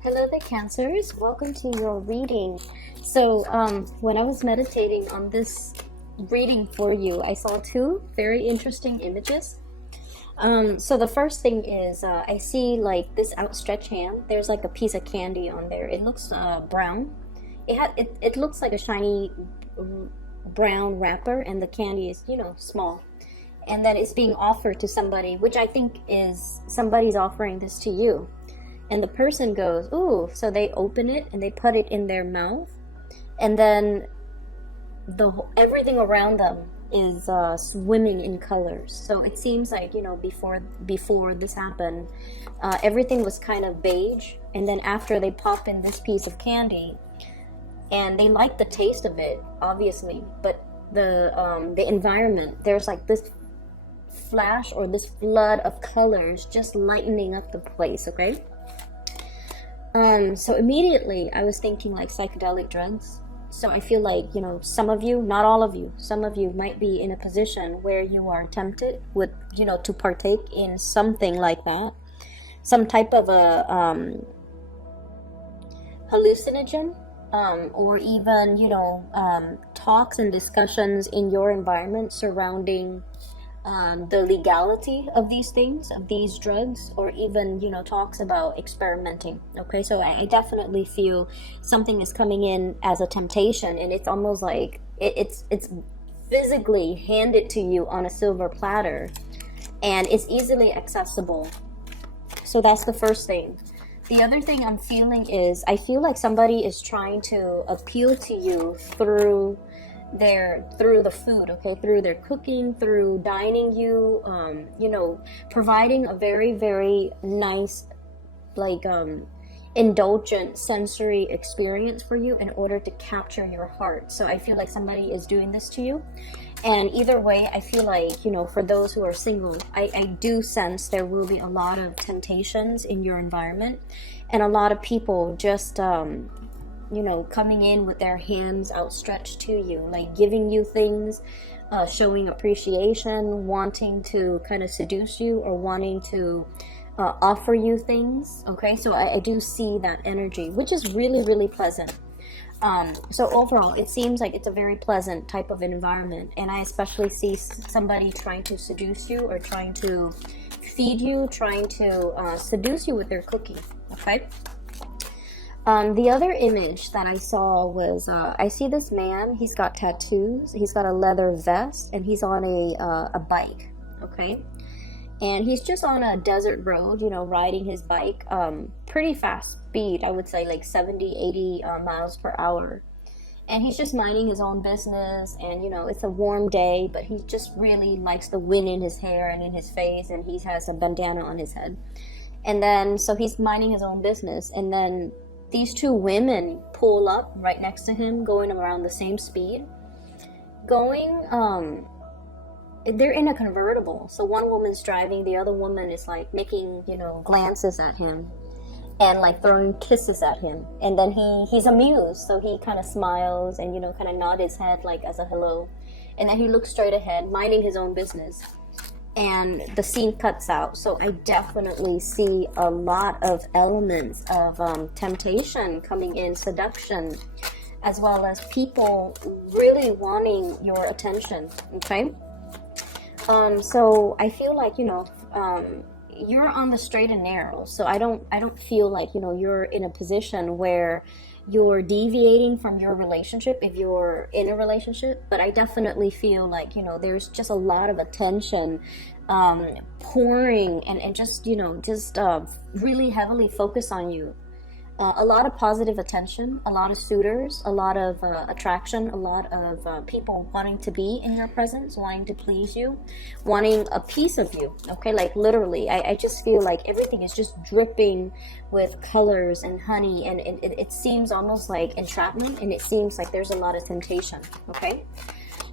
Hello there, Cancers. Welcome to your reading. So, when I was meditating on this reading for you, I saw two very interesting images. So the first thing is I see like this outstretched hand. There's like a piece of candy on there. It looks brown. It looks like a shiny brown wrapper, and the candy is small. And then it's being offered to somebody, which I think is somebody's offering this to you. And the person goes, ooh, so they open it and they put it in their mouth, and then everything around them is swimming in colors. So it seems like before this happened, everything was kind of beige, and then after they pop in this piece of candy, and they like the taste of it, obviously, but the environment, there's like this flash or this flood of colors just lightening up the place. Okay. So immediately I was thinking like psychedelic drugs. So I feel like, some of you, not all of you, some of you might be in a position where you are tempted with, to partake in something like that. Some type of a hallucinogen, or even, talks and discussions in your environment surrounding the legality of these things, of these drugs, or even talks about experimenting. Okay, so I definitely feel something is coming in as a temptation, and it's almost like it's physically handed to you on a silver platter, and it's easily accessible. So that's the first thing. The other thing I'm feeling is I feel like somebody is trying to appeal to you through the food, okay, through their cooking, through dining you, providing a very, very nice, like, indulgent sensory experience for you in order to capture your heart. So I feel like somebody is doing this to you. And either way, I feel like, for those who are single, I do sense there will be a lot of temptations in your environment, and a lot of people just, coming in with their hands outstretched to you, like giving you things, showing appreciation, wanting to kind of seduce you, or wanting to offer you things. Okay, so I do see that energy, which is really, really pleasant. So overall, it seems like it's a very pleasant type of environment, and I especially see somebody trying to seduce you, or trying to feed you, trying to seduce you with their cooking. Okay. The other image that I saw was, I see this man, he's got tattoos, he's got a leather vest, and he's on a bike, okay? And he's just on a desert road, riding his bike, pretty fast speed, I would say like 70, 80 miles per hour. And he's just minding his own business, and, it's a warm day, but he just really likes the wind in his hair and in his face, and he has a bandana on his head. And then, so he's minding his own business, and then these two women pull up right next to him, going around the same speed. They're in a convertible. So one woman's driving, the other woman is like making, glances at him, and like throwing kisses at him. And then he's amused, so he kind of smiles and, kind of nod his head like as a hello. And then he looks straight ahead, minding his own business. And the scene cuts out. So I definitely see a lot of elements of temptation coming in, seduction, as well as people really wanting your attention. Okay. So I feel like you're on the straight and narrow. So I don't feel like you're in a position where you're deviating from your relationship if you're in a relationship, but I definitely feel like there's just a lot of attention pouring, and just really heavily focus on you. A lot of positive attention, a lot of suitors, a lot of attraction, a lot of people wanting to be in your presence, wanting to please you, wanting a piece of you. Okay, like literally, I just feel like everything is just dripping with colors and honey, and it seems almost like entrapment, and it seems like there's a lot of temptation. Okay,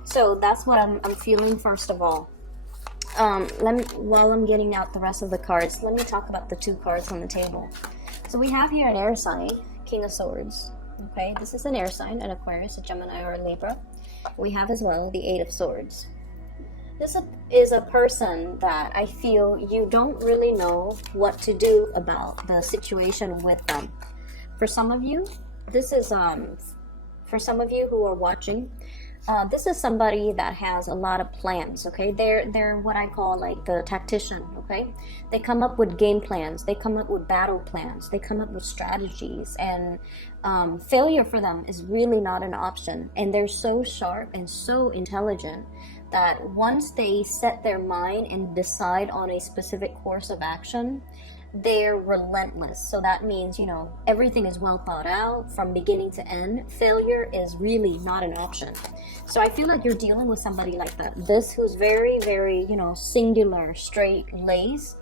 so that's what I'm feeling first of all. While I'm getting out the rest of the cards, let me talk about the two cards on the table. So we have here an air sign, King of Swords. Okay, this is an air sign, an Aquarius, a Gemini, or a Libra. We have as well the Eight of Swords. This is a person that I feel you don't really know what to do about the situation with them. For some of you, this is for some of you who are watching, this is somebody that has a lot of plans. Okay, they're what I call like the tactician. Okay, they come up with game plans, they come up with battle plans, they come up with strategies, and failure for them is really not an option. And they're so sharp and so intelligent that once they set their mind and decide on a specific course of action, they're relentless. So that means, you know, everything is well thought out from beginning to end. Failure is really not an option. So I feel like you're dealing with somebody like that. This who's very, very, you know, singular, straight laced.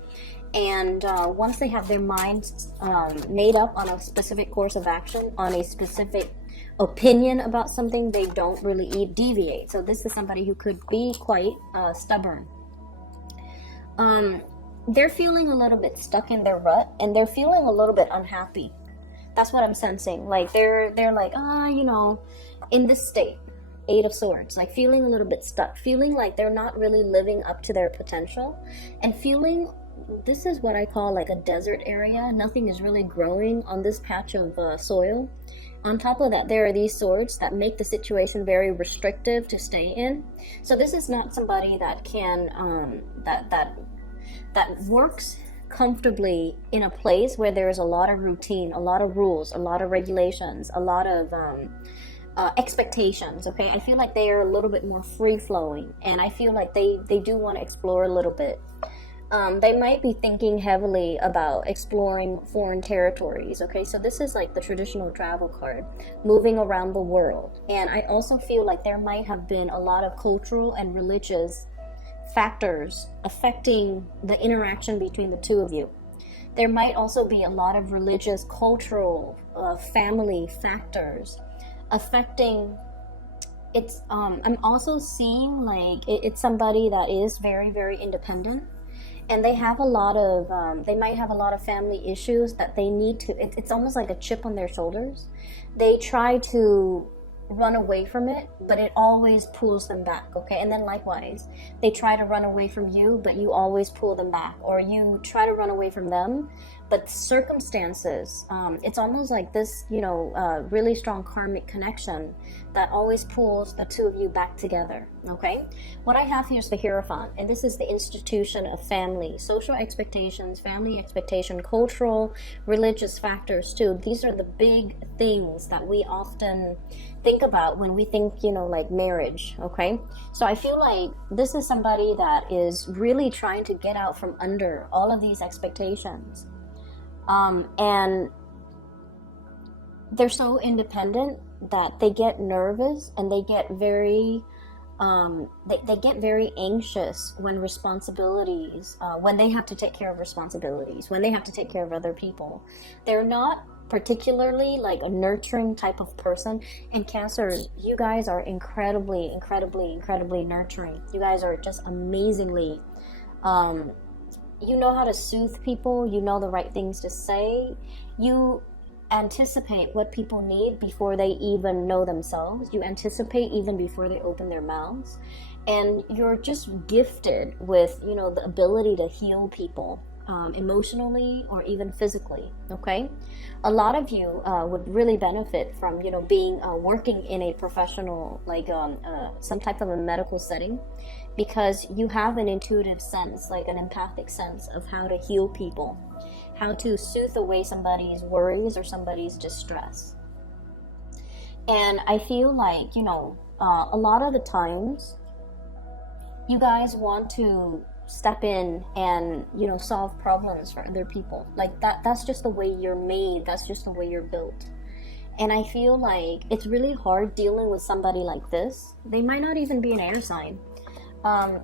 And once they have their minds made up on a specific course of action, on a specific opinion about something, they don't really deviate. So this is somebody who could be quite stubborn. They're feeling a little bit stuck in their rut, and they're feeling a little bit unhappy. That's what I'm sensing. Like they're like, you know, in this state, 8 of Swords, like feeling a little bit stuck, feeling like they're not really living up to their potential, and feeling this is what I call like a desert area. Nothing is really growing on this patch of soil. On top of that, there are these swords that make the situation very restrictive to stay in. So this is not somebody that can that works comfortably in a place where there is a lot of routine, a lot of rules, a lot of regulations, a lot of expectations. Okay, I feel like they are a little bit more free-flowing, and I feel like they do want to explore a little bit. They might be thinking heavily about exploring foreign territories. Okay, so this is like the traditional travel card, moving around the world. And I also feel like there might have been a lot of cultural and religious factors affecting the interaction between the two of you. There might also be a lot of religious, cultural, family factors affecting. It's I'm also seeing like it's somebody that is very, very independent, and they have a lot of they might have a lot of family issues that they need to, it's almost like a chip on their shoulders. They try to run away from it, but it always pulls them back. Okay, and then likewise, they try to run away from you, but you always pull them back, or you try to run away from them, but circumstances, it's almost like this, you know, really strong karmic connection that always pulls the two of you back together. Okay, what I have here is the Hierophant, and this is the institution of family, social expectations, family expectation, cultural, religious factors too. These are the big things that we often think about when we think, you know, like marriage. Okay, so I feel like this is somebody that is really trying to get out from under all of these expectations, and they're so independent that they get nervous, and they get very they get very anxious when responsibilities, when they have to take care of responsibilities, when they have to take care of other people. They're not particularly like a nurturing type of person. And Cancer, you guys are incredibly nurturing. You guys are just amazingly, you know how to soothe people, you know the right things to say, you anticipate what people need before they even know themselves, you anticipate even before they open their mouths, and you're just gifted with, you know, the ability to heal people, emotionally or even physically. Okay, a lot of you would really benefit from, you know, being working in a professional, like some type of a medical setting, because you have an intuitive sense, like an empathic sense of how to heal people, how to soothe away somebody's worries or somebody's distress. And I feel like, you know, a lot of the times you guys want to step in and, you know, solve problems for other people. Like that's just the way you're made, that's just the way you're built. And I feel like it's really hard dealing with somebody like this. They might not even be an air sign.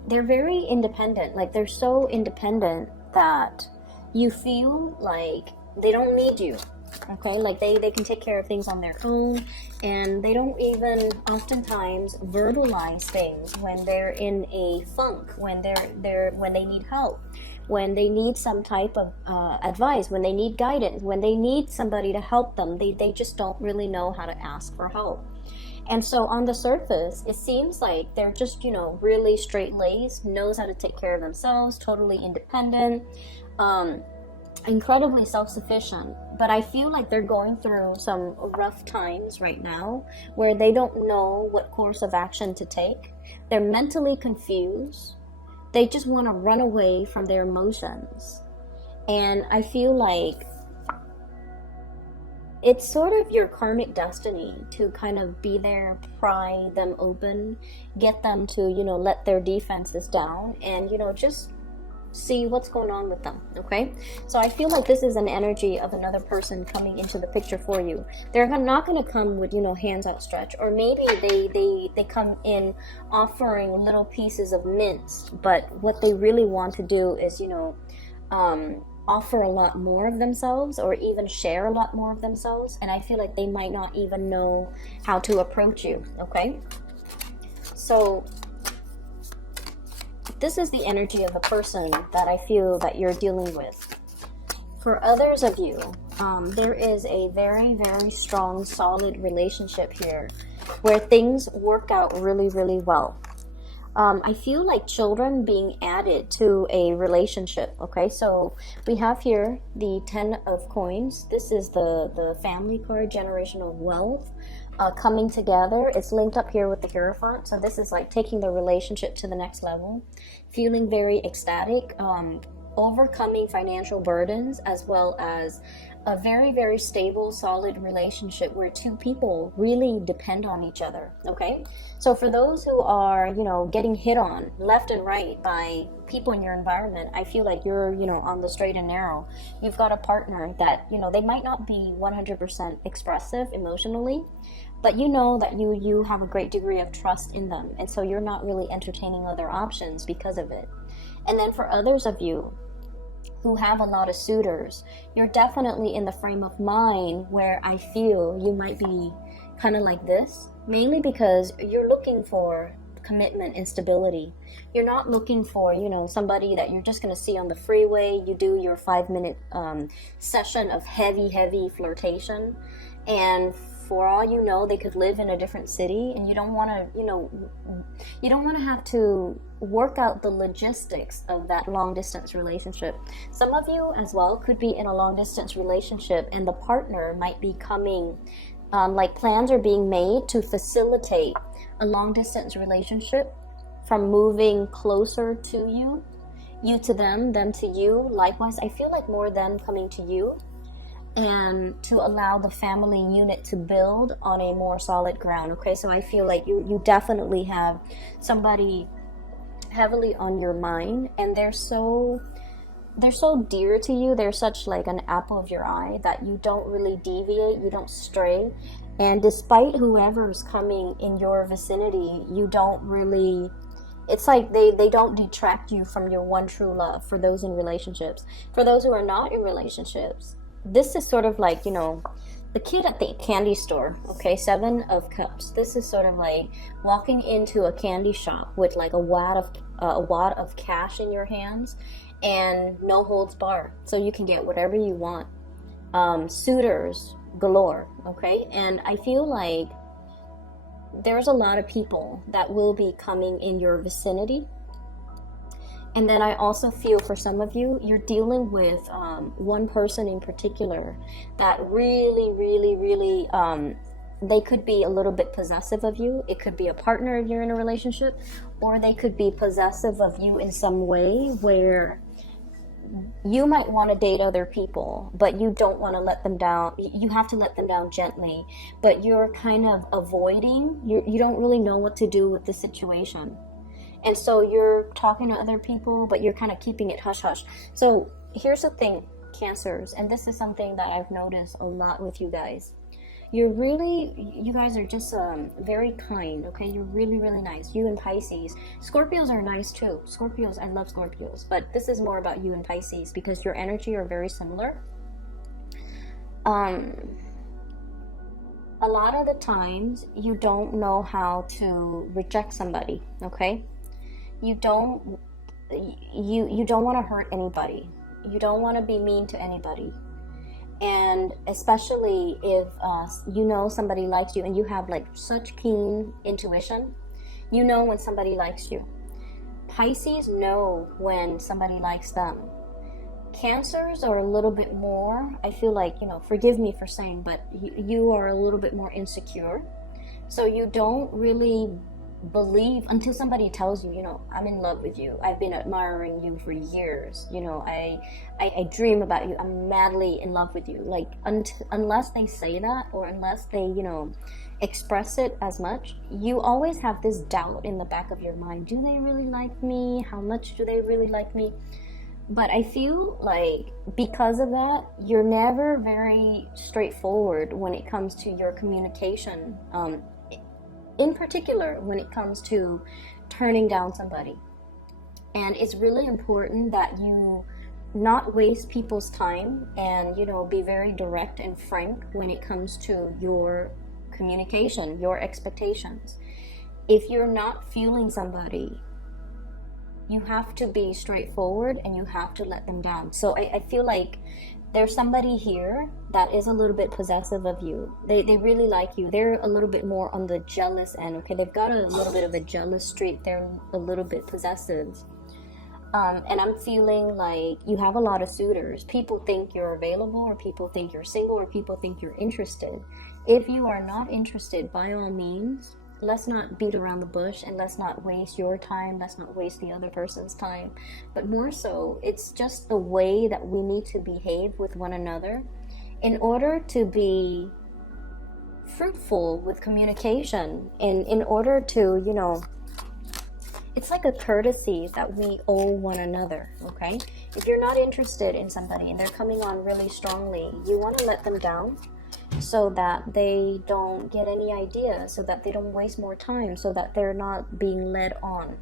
They're very independent. Like they're so independent that you feel like they don't need you. Okay, like they can take care of things on their own, and they don't even oftentimes verbalize things when they're in a funk, when they need help, when they need some type of advice, when they need guidance, when they need somebody to help them. They just don't really know how to ask for help. And so on the surface, it seems like they're just, you know, really straight-laced, knows how to take care of themselves, totally independent. incredibly self-sufficient, but I feel like they're going through some rough times right now where they don't know what course of action to take. They're mentally confused. They just want to run away from their emotions. And I feel like it's sort of your karmic destiny to kind of be there, pry them open, get them to, let their defenses down and, just see what's going on with them. Okay, so I feel like this is an energy of another person coming into the picture for you. They're not going to come with hands outstretched, or maybe they come in offering little pieces of mints, but what they really want to do is offer a lot more of themselves, or even share a lot more of themselves, and I feel like they might not even know how to approach you. Okay, so this is the energy of the person that I feel that you're dealing with. For others of you, there is a very, very strong, solid relationship here where things work out really, really well. I feel like children being added to a relationship. Okay, so we have here the 10 of coins. This is the family card, generational wealth coming together. It's linked up here with the Hierophant. So this is like taking the relationship to the next level, feeling very ecstatic, overcoming financial burdens, as well as a very, very stable, solid relationship where two people really depend on each other. Okay, so for those who are getting hit on left and right by people in your environment, I feel like you're on the straight and narrow. You've got a partner that they might not be 100% expressive emotionally, but that you have a great degree of trust in them, and so you're not really entertaining other options because of it. And then for others of you who have a lot of suitors, you're definitely in the frame of mind where I feel you might be kind of like this, mainly because you're looking for commitment and stability. You're not looking for somebody that you're just going to see on the freeway. You do your 5-minute session of heavy flirtation, and for all you know, they could live in a different city, and you don't want to have to work out the logistics of that long distance relationship. Some of you as well could be in a long distance relationship, and the partner might be coming, like plans are being made to facilitate a long distance relationship, from moving closer to you to them to you. Likewise, I feel like more them coming to you, and to allow the family unit to build on a more solid ground. Okay, so I feel like you definitely have somebody heavily on your mind, and they're so dear to you. They're such like an apple of your eye that you don't really deviate, you don't stray, and despite whoever's coming in your vicinity, you don't really, it's like they don't detract you from your one true love. For those in relationships, for those who are not in relationships, this is sort of like the kid at the candy store. Okay, 7 of Cups. This is sort of like walking into a candy shop with like a wad of cash in your hands, and no holds bar, so you can get whatever you want. Suitors galore. Okay, and I feel like there's a lot of people that will be coming in your vicinity. And then I also feel for some of you, you're dealing with one person in particular that really, they could be a little bit possessive of you. It could be a partner if you're in a relationship, or they could be possessive of you in some way where you might want to date other people, but you don't want to let them down. You have to let them down gently, but you're kind of avoiding. You don't really know what to do with the situation. And so you're talking to other people, but you're kind of keeping it hush-hush. So here's the thing, Cancers, and this is something that I've noticed a lot with you guys. You guys are just very kind, okay? You're really nice. You and Pisces. Scorpios are nice too. I love Scorpios. But this is more about you and Pisces because your energy are very similar. A lot of the times, you don't know how to reject somebody, okay? You don't want to hurt anybody. You don't want to be mean to anybody. And especially if somebody likes you and you have like such keen intuition, you know when somebody likes you. Pisces know when somebody likes them. Cancers are a little bit more, I feel like, forgive me for saying, but you are a little bit more insecure. So you don't really believe until somebody tells you, I'm in love with you. I've been admiring you for years. I dream about you. I'm madly in love with you. Like, unless they say that, or unless they, express it as much, you always have this doubt in the back of your mind. Do they really like me? How much do they really like me? But I feel like because of that, you're never very straightforward when it comes to your communication. In particular, when it comes to turning down somebody. And it's really important that you not waste people's time and, be very direct and frank when it comes to your communication, your expectations. If you're not feeling somebody, you have to be straightforward and you have to let them down. So I feel like there's somebody here that is a little bit possessive of you. They really like you. They're a little bit more on the jealous end, okay? They've got a little bit of a jealous streak. They're a little bit possessive. And I'm feeling like you have a lot of suitors. People think you're available, or people think you're single, or people think you're interested. If you are not interested, by all means, let's not beat around the bush, and let's not waste your time. Let's not waste the other person's time. But more so, it's just the way that we need to behave with one another in order to be fruitful with communication, and in order to, it's like a courtesy that we owe one another, okay? If you're not interested in somebody and they're coming on really strongly, you want to let them down, so that they don't get any ideas, so that they don't waste more time, so that they're not being led on.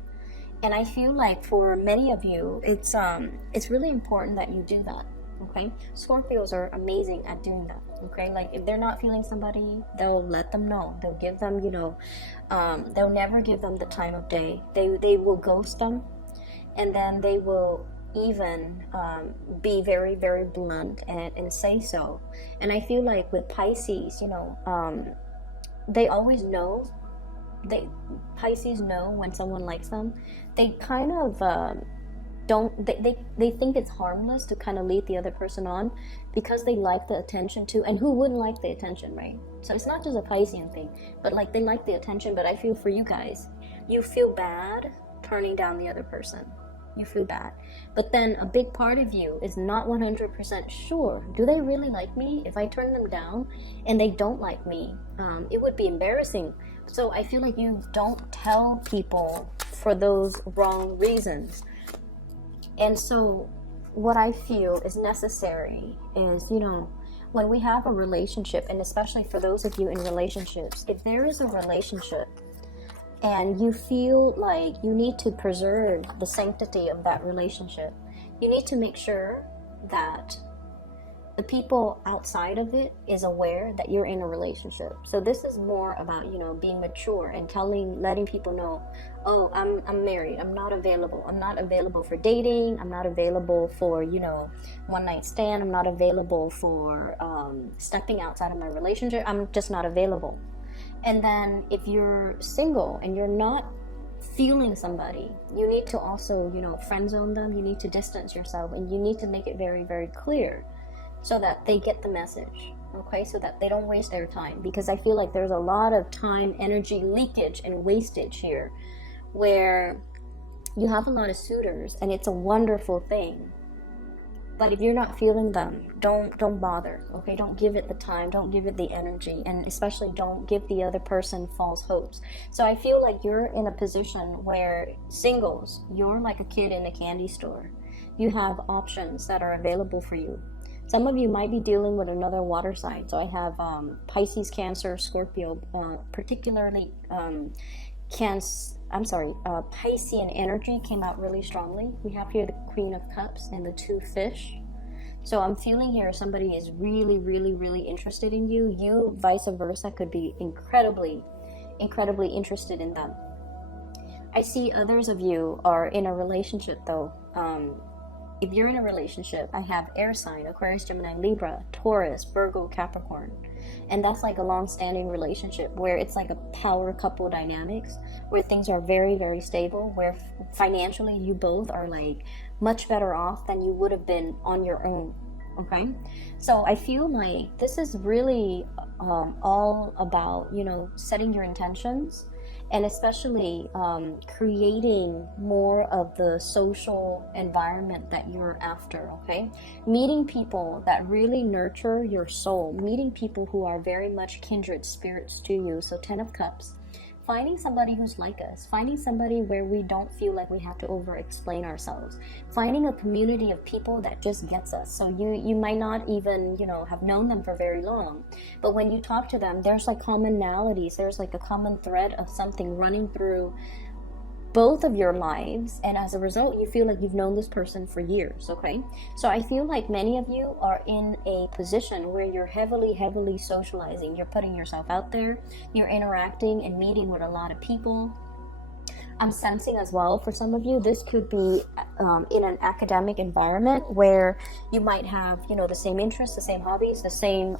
And I feel like for many of you, it's really important that you do that, okay? Scorpios are amazing at doing that, okay? Like, if they're not feeling somebody, they'll let them know. They'll give them, they'll never give them the time of day. They will ghost them, and then they will even be very, very blunt and say so. And I feel like with Pisces, they always know. Pisces know when someone likes them. They kind of they think it's harmless to kind of lead the other person on, because they like the attention too. And who wouldn't like the attention, right? So it's not just a Piscean thing, but like, they like the attention. But I feel for you guys, you feel bad turning down the other person. You feel bad. But then a big part of you is not 100% sure. Do they really like me? If I turn them down and they don't like me, it would be embarrassing. So I feel like you don't tell people for those wrong reasons. And so what I feel is necessary is, when we have a relationship, and especially for those of you in relationships, if there is a relationship and you feel like you need to preserve the sanctity of that relationship, you need to make sure that the people outside of it is aware that you're in a relationship. So this is more about, being mature and letting people know, oh, I'm married. I'm not available. I'm not available for dating. I'm not available for, one night stand. I'm not available for stepping outside of my relationship. I'm just not available. And then if you're single and you're not feeling somebody, you need to also, friend zone them. You need to distance yourself, and you need to make it very, very clear so that they get the message, okay? So that they don't waste their time. Because I feel like there's a lot of time, energy leakage and wastage here, where you have a lot of suitors, and it's a wonderful thing. But if you're not feeling them, don't bother, okay? Don't give it the time, don't give it the energy, and especially don't give the other person false hopes. So I feel like you're in a position where singles, you're like a kid in a candy store. You have options that are available for you. Some of you might be dealing with another water sign. So I have Pisces, Cancer, Scorpio, particularly Piscean energy came out really strongly. We have here the Queen of Cups and the two fish. So I'm feeling here somebody is really, really, really interested in you. You, vice versa, could be incredibly, incredibly interested in them. I see others of you are in a relationship though. if you're in a relationship, I have air sign, Aquarius, Gemini, Libra, Taurus, Virgo, Capricorn. And that's like a long-standing relationship where it's like a power couple dynamics, where things are very, very stable, where financially you both are like much better off than you would have been on your own. Okay, so I feel like this is really all about, you know, setting your intentions, and especially creating more of the social environment that you're after. Okay, meeting people that really nurture your soul, meeting people who are very much kindred spirits to you. So 10 of Cups, finding somebody who's like us, finding somebody where we don't feel like we have to over explain ourselves, finding a community of people that just gets us. So you might not even, you know, have known them for very long, but when you talk to them, there's like commonalities, there's like a common thread of something running through both of your lives, and as a result you feel like you've known this person for years. Okay, so I feel like many of you are in a position where you're heavily socializing, you're putting yourself out there, you're interacting and meeting with a lot of people. I'm sensing as well, for some of you, this could be in an academic environment where you might have, you know, the same interests, the same hobbies, the same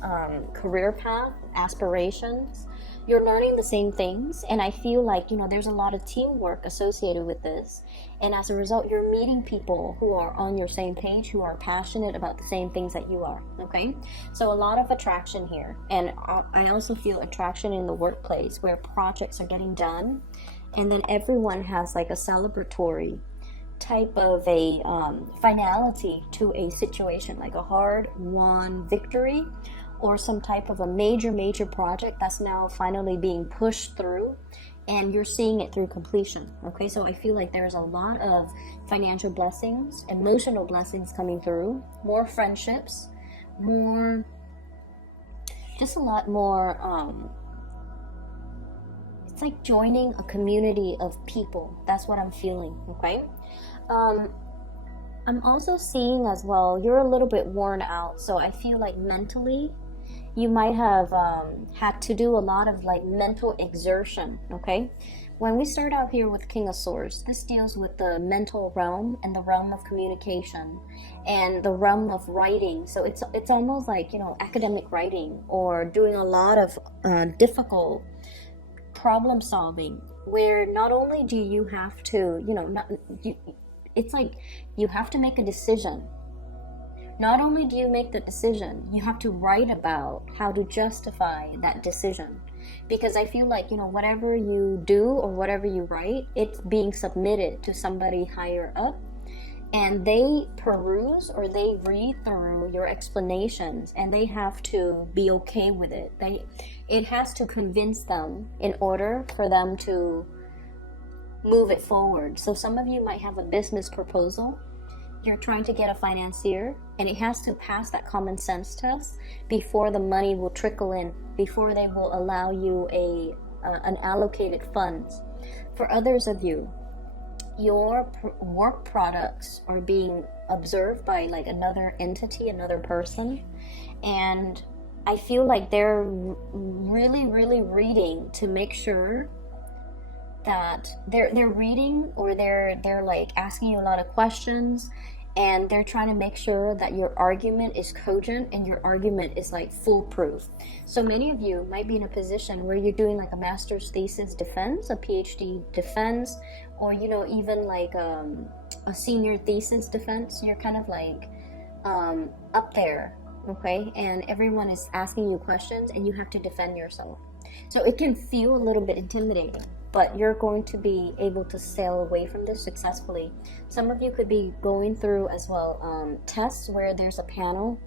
career path, aspirations. You're learning the same things, and I feel like, you know, there's a lot of teamwork associated with this, and as a result you're meeting people who are on your same page, who are passionate about the same things that you are. Okay, so a lot of attraction here, and I also feel attraction in the workplace where projects are getting done, and then everyone has like a celebratory type of a finality to a situation, like a hard-won victory, or some type of a major project that's now finally being pushed through, and you're seeing it through completion. Okay, so I feel like there's a lot of financial blessings, emotional blessings coming through, more friendships, more, just a lot more, it's like joining a community of people. That's what I'm feeling. Okay, I'm also seeing as well, you're a little bit worn out, so I feel like mentally you might have had to do a lot of like mental exertion. Okay, when we start out here with King of Swords, this deals with the mental realm and the realm of communication and the realm of writing. So it's almost like, you know, academic writing, or doing a lot of difficult problem solving, where not only do you have to, you know, it's like you have to make a decision. Not only do you make the decision, you have to write about how to justify that decision. Because I feel like, you know, whatever you do or whatever you write, it's being submitted to somebody higher up, and they peruse or they read through your explanations, and they have to be okay with it. It has to convince them in order for them to move it forward. So some of you might have a business proposal. You're trying to get a financier, and it has to pass that common sense test before the money will trickle in, before they will allow you an allocated funds. For others of you, your work products are being observed by like another entity, another person, and I feel like they're really reading to make sure that they're reading, or they're like asking you a lot of questions, and they're trying to make sure that your argument is cogent and your argument is like foolproof. So many of you might be in a position where you're doing like a master's thesis defense, a PhD defense, or, you know, even like a senior thesis defense. You're kind of like up there, okay, and everyone is asking you questions and you have to defend yourself. So it can feel a little bit intimidating, but you're going to be able to sail away from this successfully. Some of you could be going through as well tests where there's a panel,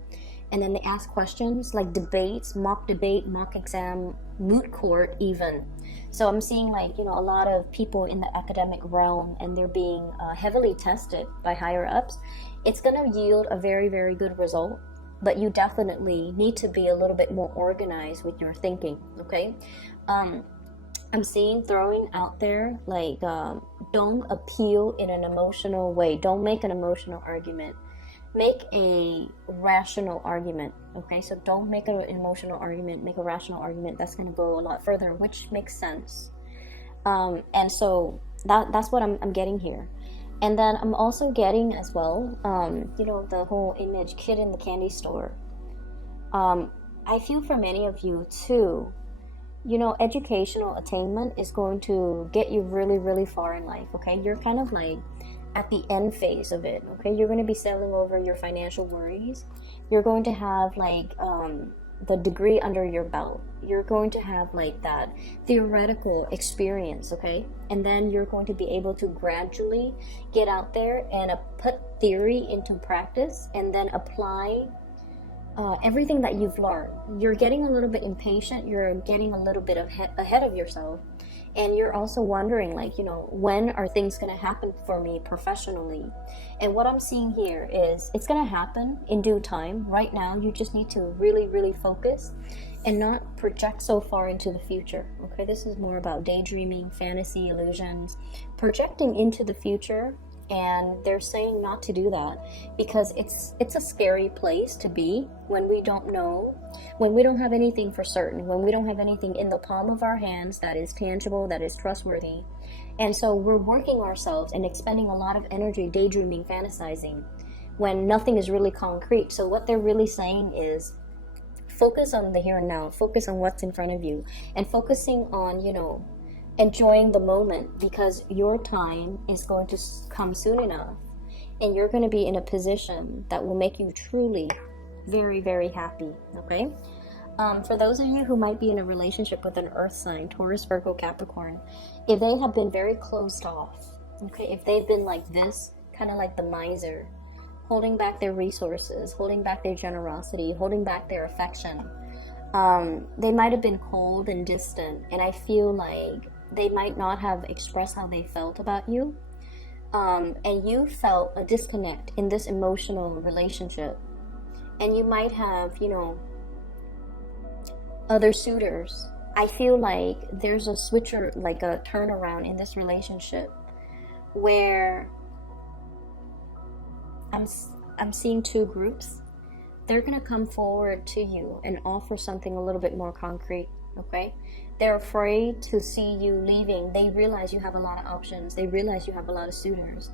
and then they ask questions like debates, mock debate, mock exam, moot court even. So I'm seeing like, you know, a lot of people in the academic realm, and they're being heavily tested by higher ups. It's going to yield a very good result, but you definitely need to be a little bit more organized with your thinking. Okay, I'm seeing throwing out there like don't appeal in an emotional way. Don't make an emotional argument. Make a rational argument. Okay, so don't make an emotional argument, make a rational argument. That's going to go a lot further, which makes sense. And so that's what I'm getting here. And then I'm also getting as well, you know, the whole image kid in the candy store. I feel for many of you too, you know, educational attainment is going to get you really, really far in life, okay? You're kind of like at the end phase of it, okay? You're going to be sailing over your financial worries. You're going to have like the degree under your belt. You're going to have like that theoretical experience, okay? And then you're going to be able to gradually get out there and put theory into practice and then apply everything that you've learned. You're getting a little bit impatient. You're getting a little bit ahead of yourself. And you're also wondering, like, you know, when are things going to happen for me professionally? And what I'm seeing here is it's going to happen in due time. Right now, you just need to really, really focus and not project so far into the future. Okay, this is more about daydreaming, fantasy, illusions, projecting into the future. And they're saying not to do that because it's a scary place to be when we don't know, when we don't have anything for certain, when we don't have anything in the palm of our hands that is tangible, that is trustworthy. And so we're working ourselves and expending a lot of energy daydreaming, fantasizing, when nothing is really concrete. So what they're really saying is focus on the here and now, focus on what's in front of you, and focusing on, you know, enjoying the moment, because your time is going to come soon enough and you're going to be in a position that will make you truly very, very happy. Okay, for those of you who might be in a relationship with an earth sign, Taurus, Virgo, Capricorn, if they have been very closed off, okay, if they've been like this, kind of like the miser, holding back their resources, holding back their generosity, holding back their affection, they might have been cold and distant, and I feel like they might not have expressed how they felt about you, and you felt a disconnect in this emotional relationship, and you might have, you know, other suitors. I feel like there's a switcher, like a turnaround in this relationship where I'm seeing two groups. They're gonna come forward to you and offer something a little bit more concrete. Okay, they're afraid to see you leaving. They realize you have a lot of options. They realize you have a lot of suitors,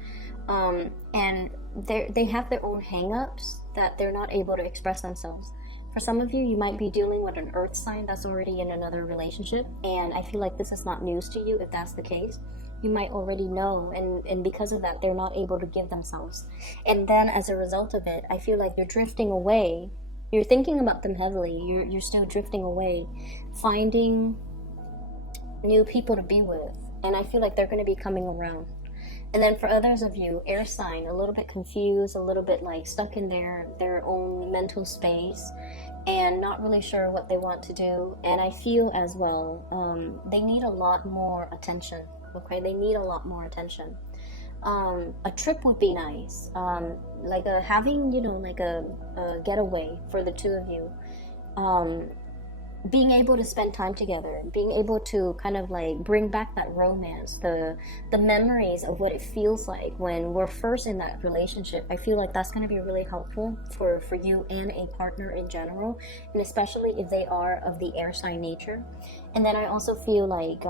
and they have their own hang-ups that they're not able to express themselves. For some of you, you might be dealing with an earth sign that's already in another relationship, and I feel like this is not news to you if that's the case. You might already know, and because of that, they're not able to give themselves. And then as a result of it, I feel like you're drifting away. You're thinking about them heavily. You're still drifting away, finding new people to be with. And I feel like they're going to be coming around. And then for others of you, air sign, a little bit confused, a little bit like stuck in their own mental space and not really sure what they want to do. And I feel as well, they need a lot more attention. Okay, they need a lot more attention. A trip would be nice, like having, you know, like a getaway for the two of you, being able to spend time together, being able to kind of like bring back that romance, the memories of what it feels like when we're first in that relationship. I feel like that's going to be really helpful for you and a partner in general, and especially if they are of the air sign nature. And then I also feel like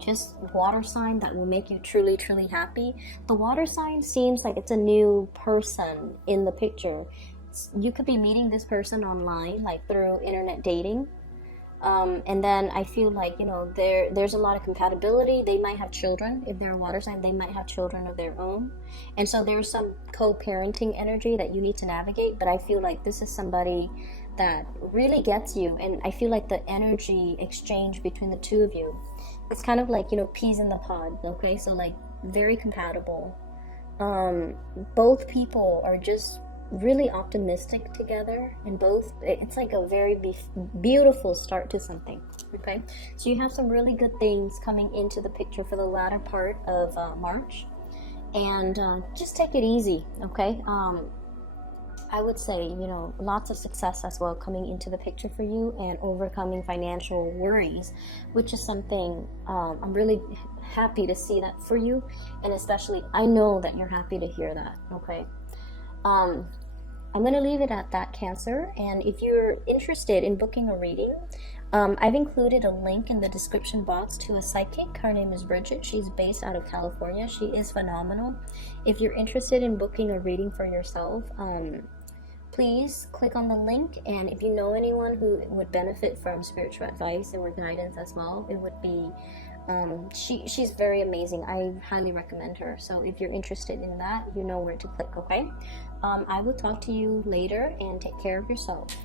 just water sign that will make you truly, truly happy. The water sign seems like it's a new person in the picture. You could be meeting this person online, like through internet dating, and then I feel like, you know, there's a lot of compatibility. They might have children. If they're a water sign, they might have children of their own, and so there's some co-parenting energy that you need to navigate. But I feel like this is somebody that really gets you, and I feel like the energy exchange between the two of you, it's kind of like, you know, peas in the pod. Okay, so like very compatible. Both people are just really optimistic together, and both, it's like a very beautiful start to something. Okay, so you have some really good things coming into the picture for the latter part of March, and just take it easy. Okay, I would say, you know, lots of success as well coming into the picture for you, and overcoming financial worries, which is something I'm really happy to see that for you, and especially I know that you're happy to hear that. Okay, I'm going to leave it at that, Cancer. And if you're interested in booking a reading, I've included a link in the description box to a psychic. Her name is Bridget. She's based out of California. She is phenomenal. If you're interested in booking a reading for yourself, please click on the link. And if you know anyone who would benefit from spiritual advice or guidance as well, it would be she's very amazing. I highly recommend her. So if you're interested in that, you know where to click. Okay, I will talk to you later, and take care of yourself.